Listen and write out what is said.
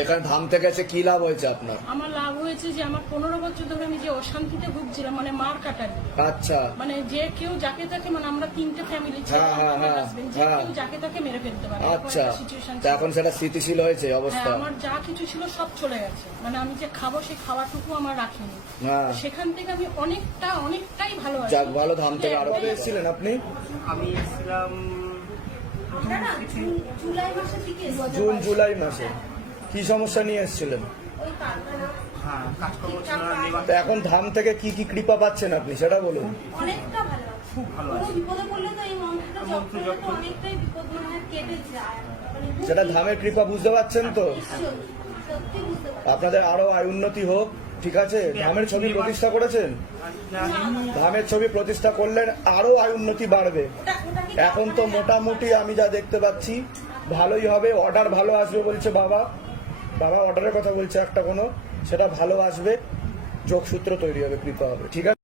এখানে ধাম থেকে এসে কি লাভ হয়েছে আপনার? আমার লাভ হয়েছে যে আমার 15 বছর ধরে আমি যে অশান্তিতে ভুগছিলাম, মানে মার কাটারি, আচ্ছা, মানে যে কেউ যাকে তাকে, মানে আমরা 3টে ফ্যামিলি ছিল, যে কেউ যাকে তাকে মেরে ফেলতে পারে, আচ্ছা। সিচুয়েশন। তা এখন সেটা স্থিতিশীল হয়েছে অবস্থা? আমার যা কিছু ছিল সব চলে গেছে, মানে আমি যে খাবো সেই খাওয়াটুকু আমার রাখিনি। সেখান থেকে আমি অনেকটাই ভালো আছি। যাক ভালো, ধাম থেকে আরো এসেছিলেন আপনি? আমি এসেছিলাম জুন জুলাই মাসে। কি সমস্যা নিয়ে এসেছিলেন? হ্যাঁ, কাজকর্ম ছিল না, লেবার তা এখন ধাম থেকে কি কি কৃপা পাচ্ছেন আপনি সেটা বলুন। অনেকটা ভালো আছে। খুব ভালো কোনো আছে। বিপদে পড়লে তো এই মন্ত্রটা জপ করলে তো অনেকটাই বিপদ মানে কেটে যায়। মানে খুব সেটা ধামের কৃপা, বুঝতে পারছেন তো? নিশ্চয়ই, সত্যি বুঝতে পারছি। আপনাদের আরো আয় উন্নতি হোক, ঠিক আছে? ধামের ছবি প্রতিষ্ঠা করেছেন? ধামের ছবি প্রতিষ্ঠা করলেন আরো আয় উন্নতি বাড়বে। এখন তো মোটামুটি আমি যা দেখতে পাচ্ছি ভালোই হবে। অর্ডার ভালো আসবে বলছে বাবা। বাবা অর্ডারের কথা বলছে একটা কোনো, সেটা ভালো আসবে, যোগসূত্র তৈরি হবে, কৃপা হবে, ঠিক আছে?